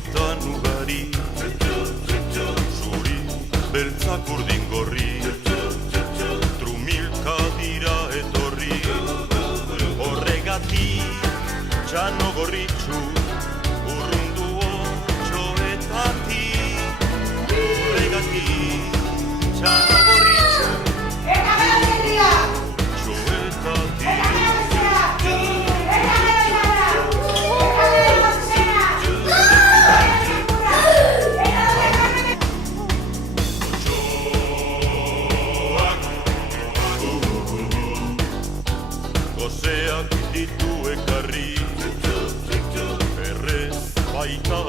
Horietan ugari zuri beltzak urdin gorri trumilka dira etorri horregatik txano gorritxu urrundu otxoetatik horregatik txano gorritxu Gozeak ditu ekarri, errez baita